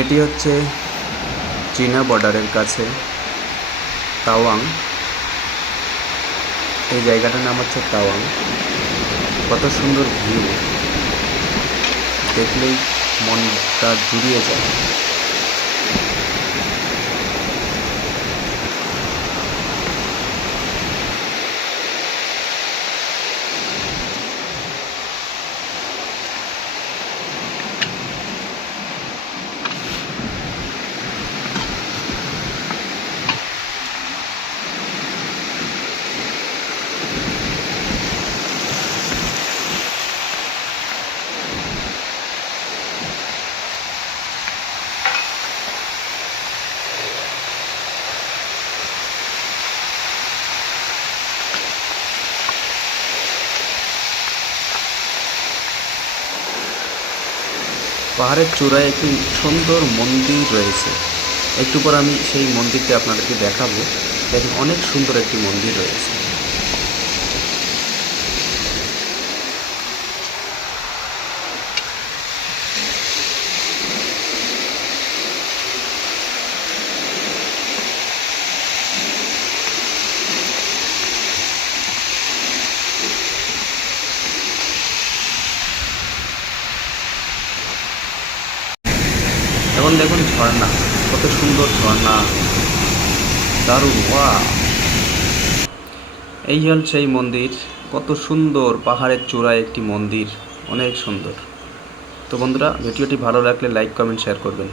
এটি হচ্ছে চীনা বর্ডারের কাছে তাওয়াং। এই জায়গাটার নাম হচ্ছে তাওয়াং। কত সুন্দর ভিউ, দেখলেই মনটা জুড়িয়ে যায়। পাহাড়ের চূড়ায় একটি সুন্দর মন্দির রয়েছে। একটু পর আমি সেই মন্দিরটি আপনাদেরকে দেখাবো। দেখেন, অনেক সুন্দর একটি মন্দির রয়েছে। এখন দেখুন ঝর্ণা, কত সুন্দর ঝর্ণা, দারুণ, ওয়াও! এই হল সেই মন্দির। কত সুন্দর, পাহাড়ের চূড়ায় একটি মন্দির, অনেক সুন্দর। তো বন্ধুরা, ভিডিওটি ভালো লাগলে লাইক, কমেন্ট, শেয়ার করবেন।